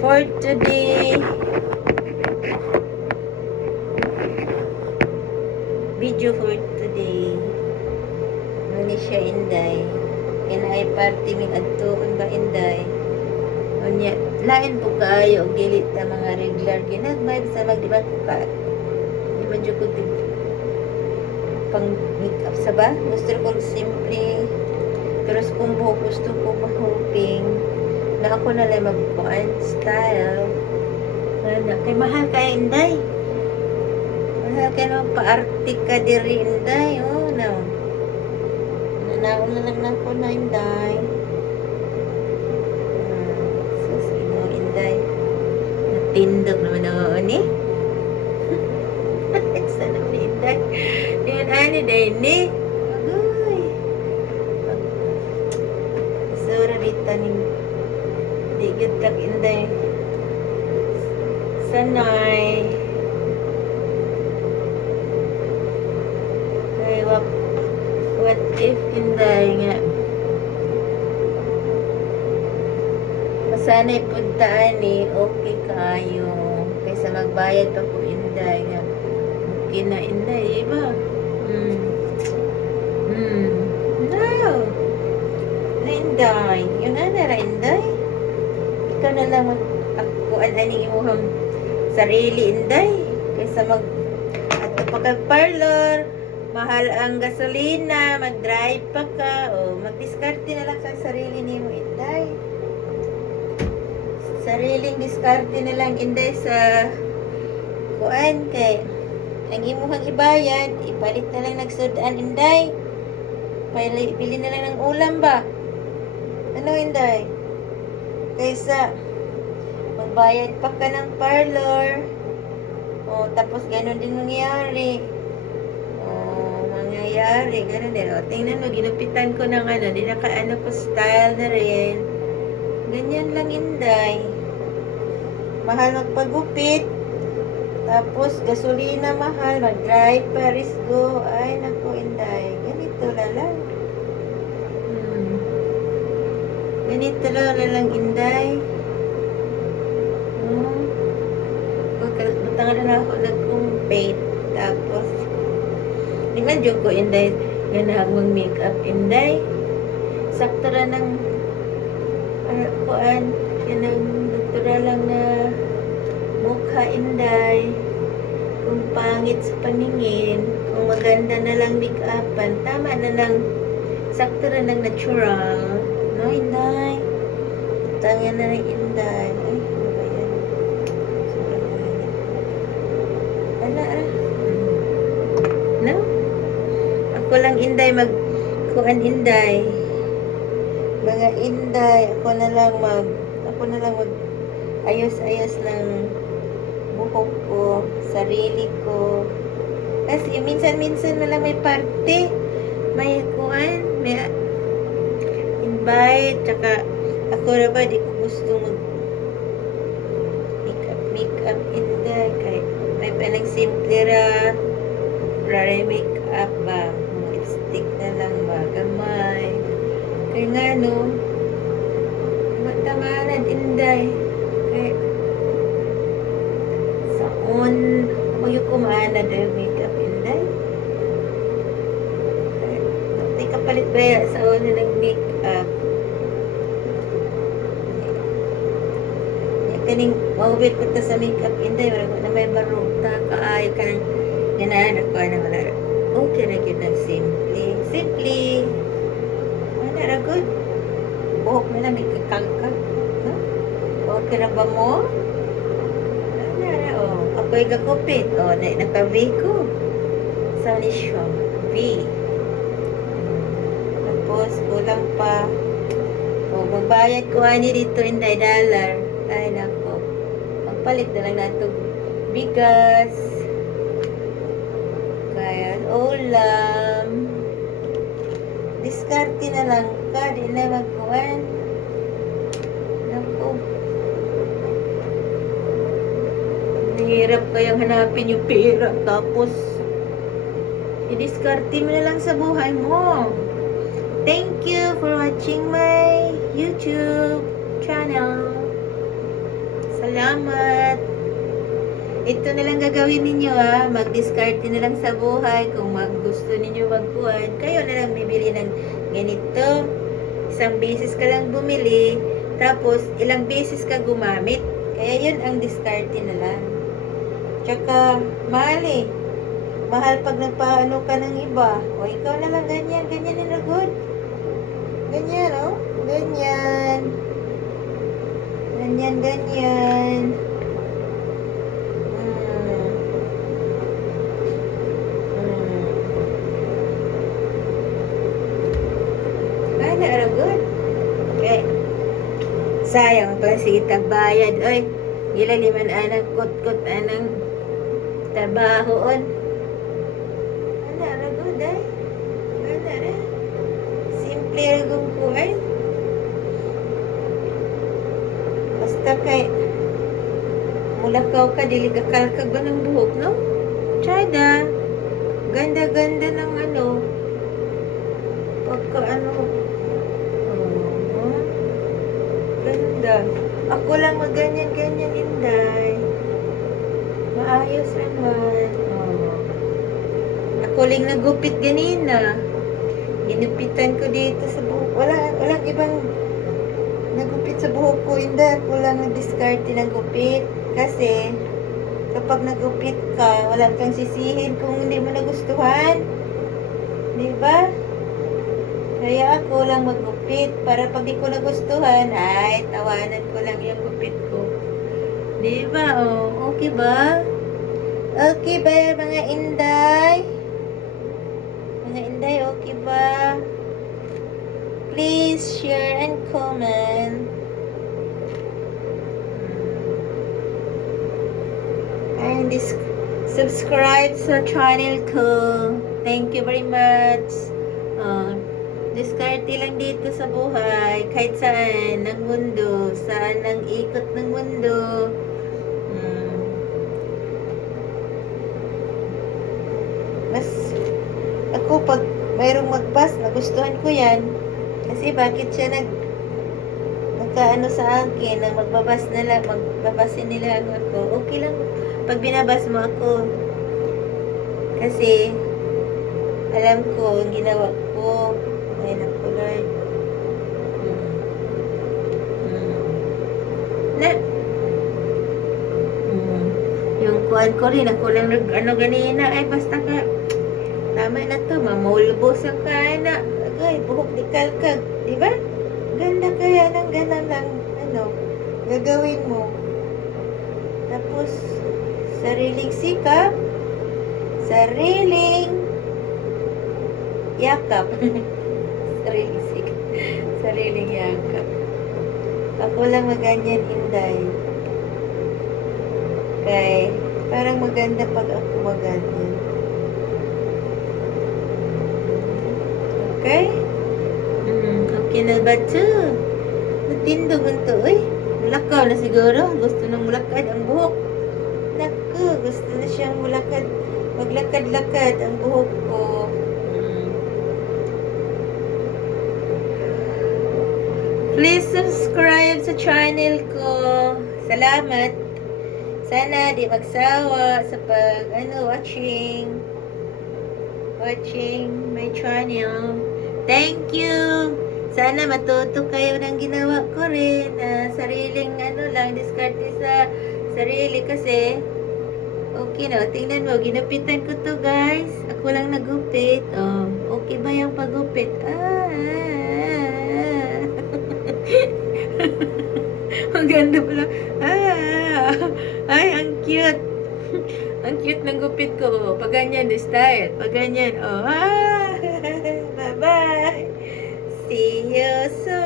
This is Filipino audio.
for today. Video for today. Mani siya inday. Kinaay party ming adtuon ba inday. Unya lain po kaayo og dili ta mga regular ginagmay sa magdiba ko ka. Di man jud ko pang make up sa ba? Gusto ko simple. Pero kung buhok gusto ko mahuping na ako na lang magkuhan style. Na kay mahal kay inday. Mahal kay no paarti ka diri inday. Oh no. Nanaon na lang na ko na inday. Sus ino inday. Natindog naman ako ni. Sana ni inday. Diyan ani day ni. Agoy. Sura bita ni di gyud kag inday. Sanay. Ay, what if inday nga masanay puntaan ni okay kayo kaysa magbayad pa po inday nga okay na inday iba no na inday yun na inday ikaw na lang ako aning imuhang sarili inday kaysa mag ato pagka-parlor mahal ang gasolina mag-drive pa ka o mag-diskarte na lang sa sarili nimo inday sariling diskarte na lang inday sa kuan kay ang imuhang ibayad ipalit na lang nagsudan inday bili na lang ng ulam ba ano inday kaysa magbayad pa ka ng parlor o tapos ganun din mangyayari ganun din o tingnan mo ginupitan ko ng ano di naka-ano po style na rin ganyan lang inday mahal magpagupit tapos gasolina mahal mag-drive Paris go ay naku inday ganito lang ganito lang inday matanga na ako nag-compete tapos di man joke ko inday ganang mag makeup inday sakto ra ng kuan ganang natural lang na mukha inday kung pangit sa paningin kung maganda na lang make-upan tama na lang sakto ra ng natural no inday tanga na ng inday ay ano ba yan ala no ako lang inday mag kuan inday mga inday ako na lang mag ayos-ayos ng buhok ko sarili ko kasi minsan wala may party may kuan may invite tsaka ako na ba di ko gusto mag make-up inday kay may panag simple ra make up ba lipstick na lang ba gamay kaya nga no matanganan inday kaya saon mayo kumana daw makeup inday kaya kapalit ba saon na ng makeup kaning mawabit ko ta sa makeup inday wala ko na may baruta kaayo ka ng ganahan ako na wala okay na yun ng simple wala na good buhok na lang may kakangkag no? Okay na ba mo? Wala na ako'y gagupit naka-V ko sa nisyo V tapos kulang pa magbayad ko ani dito inday dollar ay nako magpalit na lang nato bigas kaya ulam diskarte na lang ka di na magkuhan nako nahirap kayang hanapin yung pera tapos i-diskarte mo na lang sa buhay mo. Thank you for watching my YouTube channel. Salamat. Ito na lang gagawin ninyo ha. Mag-discard na lang sa buhay. Kung gusto ninyo magbuhat, kayo na lang bibili ng ganito. Isang beses ka lang bumili. Tapos, ilang beses ka gumamit. Kaya yun ang discard na lang. Tsaka, mahal eh. Mahal pag nagpaano ka ng iba. O, ikaw na lang ganyan. Ganyan na good. Ganyan, oh. Ganyan. Ganyan, ganyan. Ay, na good. Okay. Sayang pa si bayad. Ay, gila liman anang kot-kot anang trabahoon. Ano, ano good ay? Ano na? Simple rin kong kuhay. Basta kay mulakaw ka, dili ka kalkag ba ng buhok, no? Chada. Ganda-ganda ng ano. Pagka ano. Oh, ganda. Ako lang maganyan-ganyan, Inday. Maayos naman. Oh. Ako lang nagupit ganina. Ginupitan ko dito sa buhok. Walang ibang nagupit sa buhok ko. Inday, ako lang nag-discard ng gupit. Kasi, kapag nagupit ka, wala kang sisihin kung hindi mo nagustuhan. Diba? Kaya ako lang magupit. Para pag di ko nagustuhan, ay, tawanan ko lang yung gupit ko. Diba? Oh, okay ba? Okay ba, mga Inday? Mga Inday, okay ba? Please share and comment. And subscribe sa channel ko. Thank you very much. Diskarte lang dito sa buhay. Kahit saan ng mundo. Saan ang ikot ng mundo. Mas ako pag mayroong magbas, nagustuhan ko yan. Kasi bakit siya nagkaano sa akin na magbabasin nila ako. Okay lang pag binabas mo ako. Kasi alam ko ang ginawa ko. Ay naku Lord. Na yung kuhan ko rin ako lang ano ganina ay basta ka tama na to, mamulbo sa kana. Ay, buhok di kalkag, di ba? Ganda kaya ng ganan lang, ano, gagawin mo. Tapos, sariling sikap, sariling yakap. Sariling sikap, sariling yakap. Ako lang maganyan, Inday. Kay, parang maganda pag ako maganyan. Okay? Okay na ba ito? Matindog ito, eh. Mulakaw na siguro. Gusto nang mulakad ang buhok. Naku, gusto na siyang mulakad. Maglakad-lakad ang buhok ko. Please subscribe sa channel ko. Salamat. Sana di magsawa sa watching my channel. Thank you. Sana matuto kayo ng ginawa ko rin na sariling lang, diskarte sa sarili kasi okay na. Tingnan mo, ginupitan ko to guys. Ako lang nagupit. Oh, okay ba yung pagupit? Ang ganda pala. Ay, ang cute. Ang cute ng gupit ko. Pag ganyan, the style. Pag ganyan, oh. Bye-bye. See you soon.